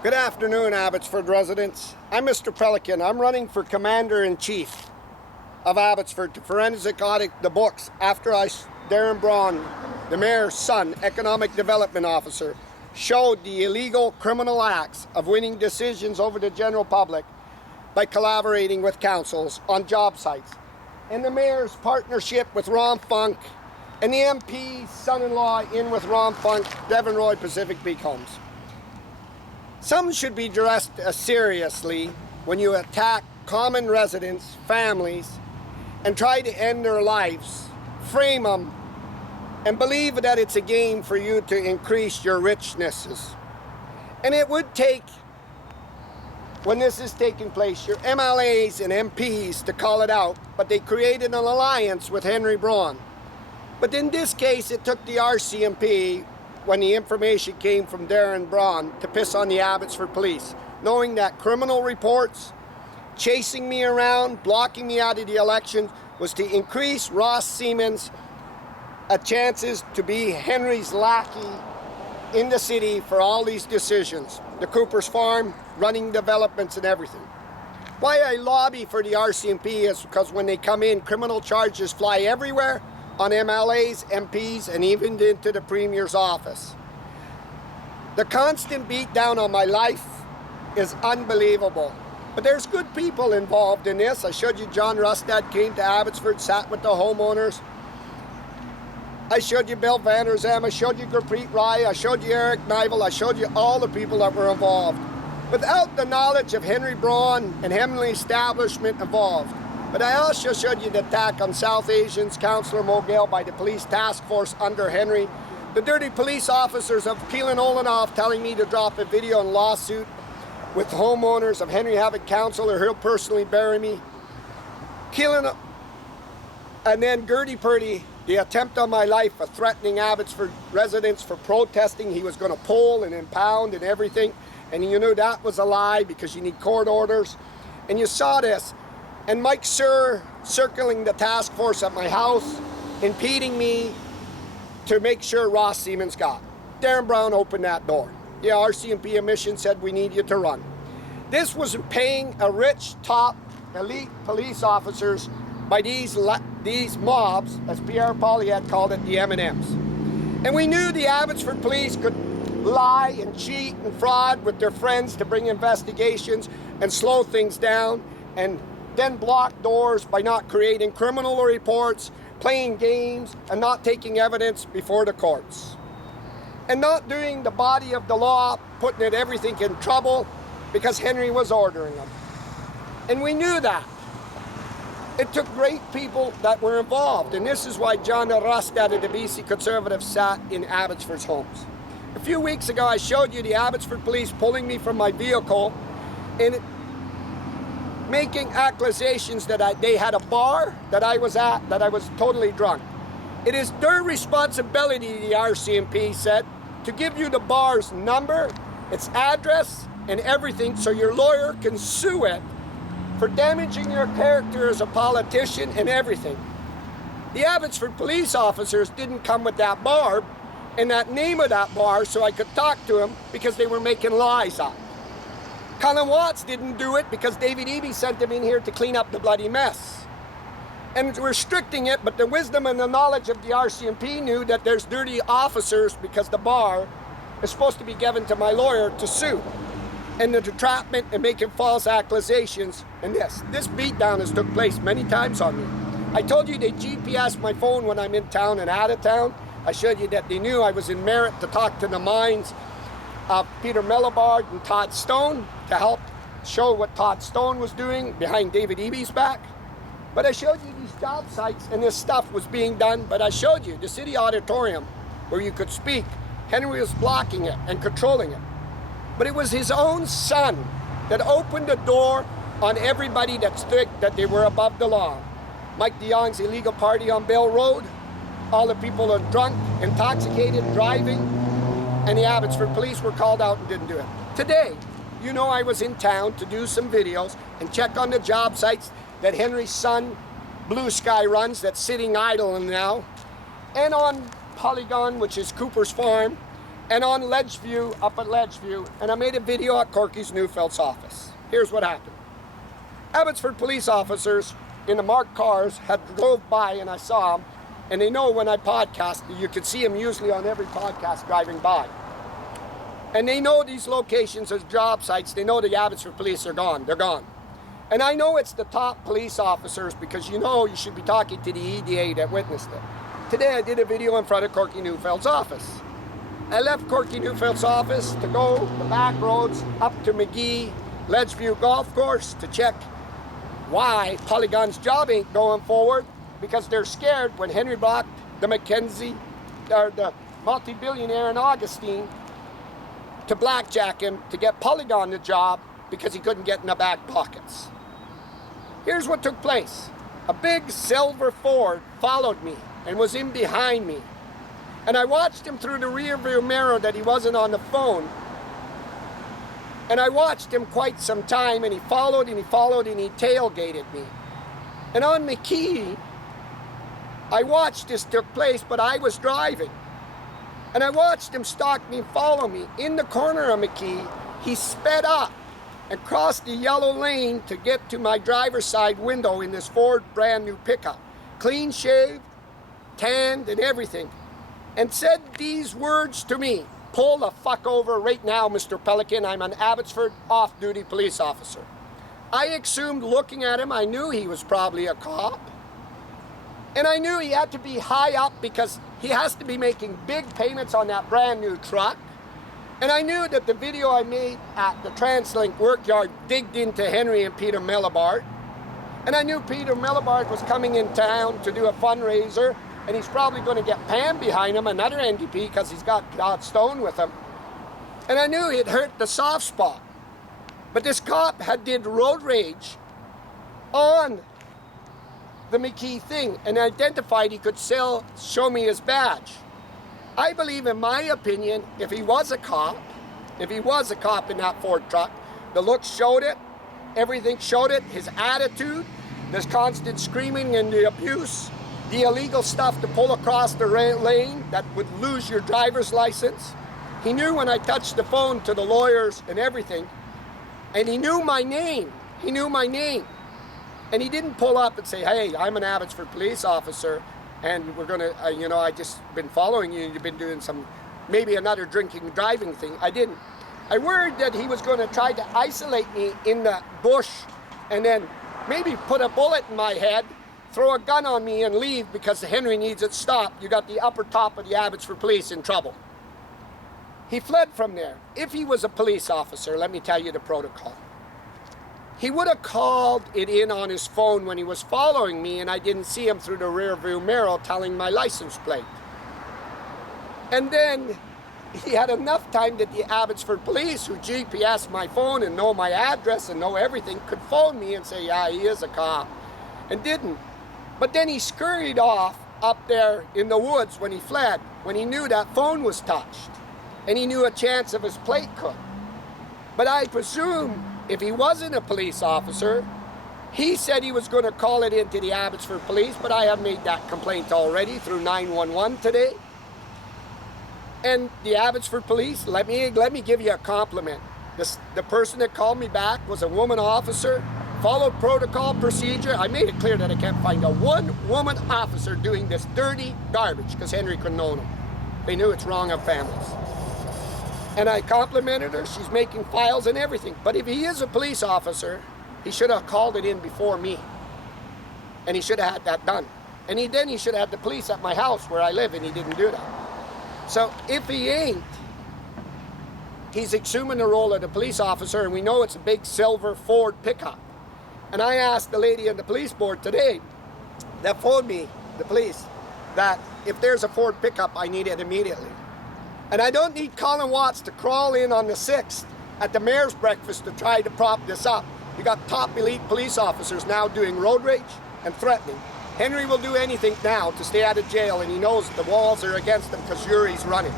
Good afternoon, Abbotsford residents. I'm Mr. Pelican. I'm running for Commander-in-Chief of Abbotsford to forensic audit the books after Darren Braun, the Mayor's son, Economic Development Officer, showed the illegal criminal acts of winning decisions over the general public by collaborating with councils on job sites, and the Mayor's partnership with Ron Funk, and the MP's son-in-law in with Ron Funk, Devon Roy Pacific Peak Homes. Some should be dressed seriously when you attack common residents, families, and try to end their lives, frame them, and believe that it's a game for you to increase your richnesses. And it would take, when this is taking place, your MLAs and MPs to call it out, but they created an alliance with Henry Braun. But in this case, it took the RCMP, when the information came from Darren Braun, to piss on the Abbotsford police, knowing that criminal reports, chasing me around, blocking me out of the election, was to increase Ross Siemens' chances to be Henry's lackey in the city for all these decisions. The Cooper's Farm, running developments and everything. Why I lobby for the RCMP is because when they come in, criminal charges fly everywhere, on MLAs, MPs, and even into the Premier's office. The constant beat down on my life is unbelievable. But there's good people involved in this. I showed you John Rustad came to Abbotsford, sat with the homeowners. I showed you Bill Van Der Zam, I showed you Gurpreet Rai, I showed you Eric Nivel, I showed you all the people that were involved. Without the knowledge of Henry Braun and Henry establishment involved. But I also showed you the attack on South Asians, Councillor Mogale, by the police task force under Henry. The dirty police officers of Keelan Olenoff telling me to drop a video and lawsuit with homeowners of Henry Havoc Council, or he'll personally bury me. Keelan, and then Gertie Purdy, the attempt on my life of threatening Abbotsford residents for protesting. He was going to pull and impound and everything. And you knew that was a lie because you need court orders. And you saw this. And Mike Sir circling the task force at my house, impeding me to make sure Ross Siemens got. Darren Braun opened that door. Yeah, RCMP emission said we need you to run. This was paying a rich, top, elite police officers by these mobs, as Pierre Poilievre called it, the M&Ms. And we knew the Abbotsford police could lie and cheat and fraud with their friends to bring investigations and slow things down, and then block doors by not creating criminal reports, playing games, and not taking evidence before the courts. And not doing the body of the law, putting everything in trouble because Henry was ordering them. And we knew that. It took great people that were involved, and this is why John Rustad of the BC Conservatives sat in Abbotsford's homes. A few weeks ago, I showed you the Abbotsford police pulling me from my vehicle and making accusations that they had a bar that I was at, that I was totally drunk. It is their responsibility, the RCMP said, to give you the bar's number, its address, and everything so your lawyer can sue it for damaging your character as a politician and everything. The Abbotsford police officers didn't come with that bar and that name of that bar so I could talk to them because they were making lies up. Colin Watts didn't do it because David Eby sent him in here to clean up the bloody mess. And restricting it, but the wisdom and the knowledge of the RCMP knew that there's dirty officers because the bar is supposed to be given to my lawyer to sue. And the entrapment and making false accusations, and this beatdown has took place many times on me. I told you they GPS my phone when I'm in town and out of town. I showed you that they knew I was in Merritt to talk to the minds of Peter Mellibard and Todd Stone to help show what Todd Stone was doing behind David Eby's back. But I showed you these job sites and this stuff was being done, but I showed you the city auditorium where you could speak. Henry was blocking it and controlling it. But it was his own son that opened the door on everybody that stood that they were above the law. Mike de Jong's illegal party on Bell Road, all the people are drunk, intoxicated, driving, and the Abbotsford police were called out and didn't do it. Today, you know I was in town to do some videos and check on the job sites that Henry's son, Blue Sky, runs that's sitting idle now, and on Polygon, which is Cooper's Farm, and on Ledgeview, up at Ledgeview, and I made a video at Corky's Newfeld's office. Here's what happened. Abbotsford police officers in the marked cars had drove by, and I saw them, and they know when I podcast, you could see them usually on every podcast driving by. And they know these locations as job sites. They know the Abbotsford police are gone. They're gone. And I know it's the top police officers because you know you should be talking to the EDA that witnessed it. Today I did a video in front of Corky Newfeld's office. I left Corky Newfeld's office to go the back roads up to McGee Ledgeview Golf Course to check why Polygon's job ain't going forward, because they're scared when Henry Block, the Mackenzie, or the multi-billionaire in Augustine, to blackjack him to get Polygon the job because he couldn't get in the back pockets. Here's what took place. A big silver Ford followed me and was in behind me. And I watched him through the rear view mirror that he wasn't on the phone. And I watched him quite some time, and he followed and he followed and he tailgated me. And on McKee, I watched this took place, but I was driving. And I watched him stalk me and follow me. In the corner of McKee, he sped up and crossed the yellow lane to get to my driver's side window in this Ford brand new pickup. Clean shaved, tanned and everything. And said these words to me: "Pull the fuck over right now, Mr. Pelican. I'm an Abbotsford off-duty police officer." I assumed, looking at him, I knew he was probably a cop. And I knew he had to be high up because he has to be making big payments on that brand new truck. And I knew that the video I made at the TransLink workyard digged into Henry and Peter Millibard. And I knew Peter Millibard was coming in town to do a fundraiser, and he's probably going to get Pam behind him, another NDP, because he's got God Stone with him. And I knew he'd hurt the soft spot. But this cop had did road rage on the McKee thing and identified he could show me his badge. I believe, in my opinion, if he was a cop in that Ford truck, the looks showed it, everything showed it, his attitude, this constant screaming and the abuse, the illegal stuff to pull across the lane that would lose your driver's license. He knew when I touched the phone to the lawyers and everything, and he knew my name. He knew my name. And he didn't pull up and say, "Hey, I'm an Abbotsford police officer, and we're gonna, I just been following you, and you've been doing maybe another drinking and driving thing." I didn't. I worried that he was gonna try to isolate me in the bush and then maybe put a bullet in my head, throw a gun on me and leave because Henry needs it stopped. You got the upper top of the Abbotsford police in trouble. He fled from there. If he was a police officer, let me tell you the protocol. He would have called it in on his phone when he was following me and I didn't see him through the rear view mirror telling my license plate. And then he had enough time that the Abbotsford police, who GPS my phone and know my address and know everything, could phone me and say, "Yeah, he is a cop," and didn't. But then he scurried off up there in the woods when he fled, when he knew that phone was touched and he knew a chance of his plate could. But I presume if he wasn't a police officer, he said he was going to call it into the Abbotsford police, but I have made that complaint already through 911 today. And the Abbotsford police, let me give you a compliment. The person that called me back was a woman officer, followed protocol procedure. I made it clear that I can't find a one-woman officer doing this dirty garbage because Henry couldn't own them. They knew it's wrong on families. And I complimented her. She's making files and everything. But if he is a police officer, he should have called it in before me. And he should have had that done. And then he should have had the police at my house where I live, and he didn't do that. So if he ain't, he's assuming the role of the police officer, and we know it's a big silver Ford pickup. And I asked the lady in the police board today that phoned me, the police, that if there's a Ford pickup, I need it immediately. And I don't need Colin Watts to crawl in on the 6th at the mayor's breakfast to try to prop this up. You got top elite police officers now doing road rage and threatening. Henry will do anything now to stay out of jail, and he knows the walls are against him because Yuri's running.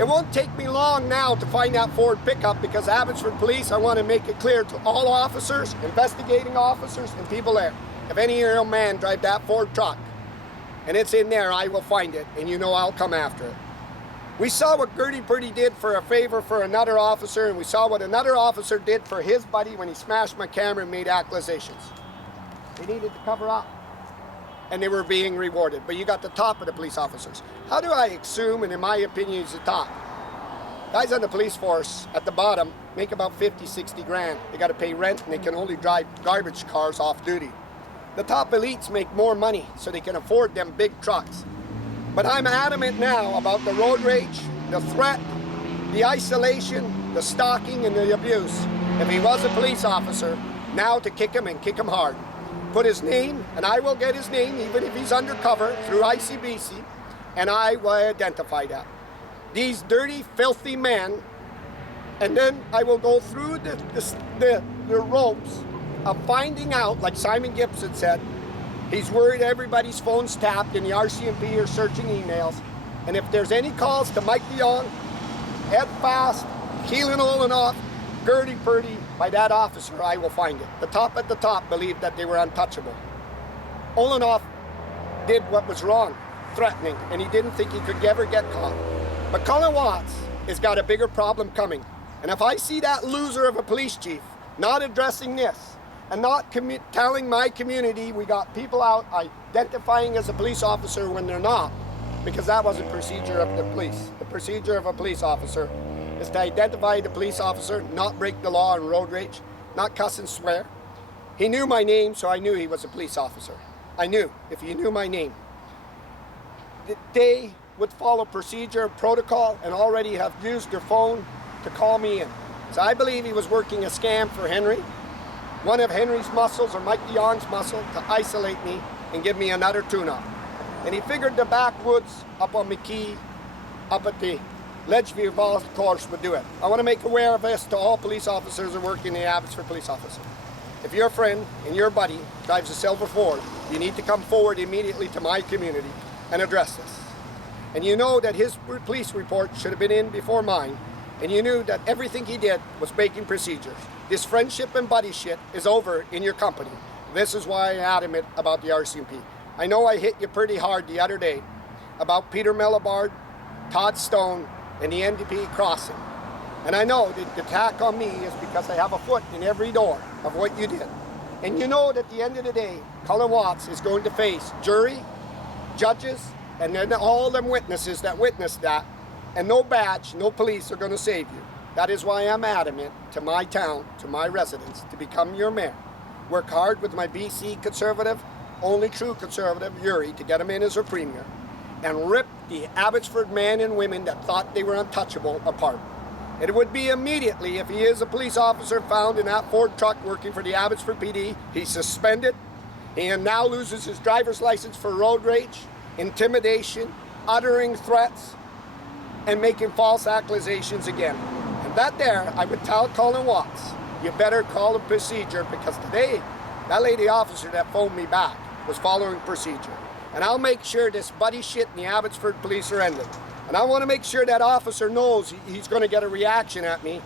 It won't take me long now to find that Ford pickup because Abbotsford Police, I want to make it clear to all officers, investigating officers, and people there. If any young man drive that Ford truck and it's in there, I will find it, and you know I'll come after it. We saw what A.P.D did for a favor for another officer, and we saw what another officer did for his buddy when he smashed my camera and made accusations. They needed to cover up, and they were being rewarded. But you got the top of the police officers. How do I assume, and in my opinion, he's the top? Guys on the police force at the bottom make about 50, 60 grand. They got to pay rent, and they can only drive garbage cars off duty. The top elites make more money, so they can afford them big trucks. But I'm adamant now about the road rage, the threat, the isolation, the stalking, and the abuse. If he was a police officer, now to kick him and kick him hard. Put his name, and I will get his name, even if he's undercover, through ICBC, and I will identify that. These dirty, filthy men, and then I will go through the ropes of finding out, like Simon Gibson said, he's worried everybody's phone's tapped and the RCMP are searching emails. And if there's any calls to Mike DeYoung, Ed Fast, Keelan Olenoff, A.P.D, by that officer, I will find it. The top at the top believed that they were untouchable. Olenoff did what was wrong, threatening, and he didn't think he could ever get caught. But Colin Watts has got a bigger problem coming. And if I see that loser of a police chief not addressing this, and not telling my community we got people out identifying as a police officer when they're not, because that wasn't procedure of the police. The procedure of a police officer is to identify the police officer, not break the law and road rage, not cuss and swear. He knew my name, so I knew he was a police officer. I knew if he knew my name. They would follow procedure and protocol and already have used their phone to call me in. So I believe he was working a scam for Henry, one of Henry's muscles or Mike DeYoung's muscle, to isolate me and give me another tune-up. And he figured the backwoods up on McKee, up at the Ledgeview Golf Course would do it. I want to make aware of this to all police officers who work in the Abbotsford Police Office. If your friend and your buddy drives a silver Ford, you need to come forward immediately to my community and address this. And you know that his police report should have been in before mine, and you knew that everything he did was breaking procedures. This friendship and buddy shit is over in your company. This is why I'm adamant about the RCMP. I know I hit you pretty hard the other day about Peter Mellibard, Todd Stone, and the NDP crossing. And I know that the attack on me is because I have a foot in every door of what you did. And you know that at the end of the day, Colin Watts is going to face jury, judges, and then all them witnesses that witnessed that, and no badge, no police are going to save you. That is why I'm adamant to my town, to my residents, to become your mayor. Work hard with my BC Conservative, only true Conservative, Yuri, to get him in as our premier, and rip the Abbotsford men and women that thought they were untouchable apart. It would be immediately, if he is a police officer found in that Ford truck working for the Abbotsford PD, he's suspended. He now loses his driver's license for road rage, intimidation, uttering threats, and making false accusations again. And that there, I would tell Colin Watts, you better call a procedure, because today, that lady officer that phoned me back was following procedure. And I'll make sure this buddy shit in the Abbotsford police are ended. And I want to make sure that officer knows he's going to get a reaction at me.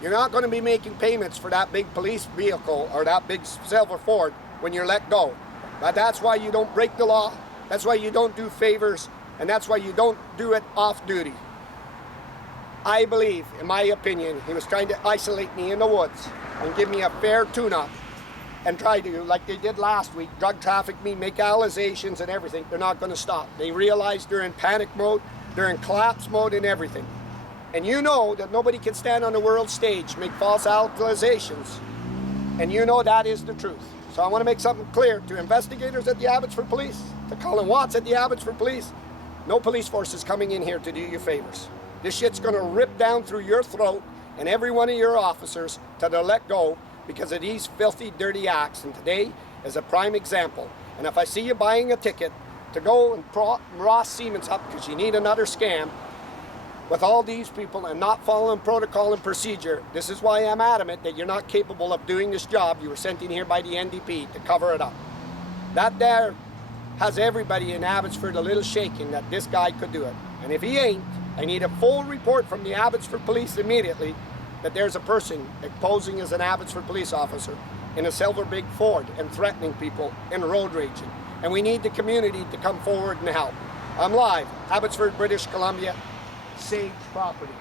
You're not going to be making payments for that big police vehicle or that big silver Ford when you're let go. But that's why you don't break the law. That's why you don't do favors. And that's why you don't do it off duty. I believe, in my opinion, he was trying to isolate me in the woods and give me a fair tune-up and try to, like they did last week, drug traffic me, make accusations and everything. They're not going to stop. They realize they're in panic mode, they're in collapse mode and everything. And you know that nobody can stand on the world stage, make false accusations. And you know that is the truth. So I want to make something clear to investigators at the Abbotsford Police, to Colin Watts at the Abbotsford Police. No police force is coming in here to do you favors. This shit's going to rip down through your throat and every one of your officers till they're let go because of these filthy, dirty acts. And today is a prime example. And if I see you buying a ticket to go and Ross Siemens up because you need another scam with all these people and not following protocol and procedure, this is why I'm adamant that you're not capable of doing this job. You were sent in here by the NDP to cover it up. That there has everybody in Abbotsford a little shaking that this guy could do it. And if he ain't, I need a full report from the Abbotsford Police immediately that there's a person posing as an Abbotsford police officer in a silver big Ford and threatening people and road raging. And we need the community to come forward and help. I'm live, Abbotsford, British Columbia. Sage property.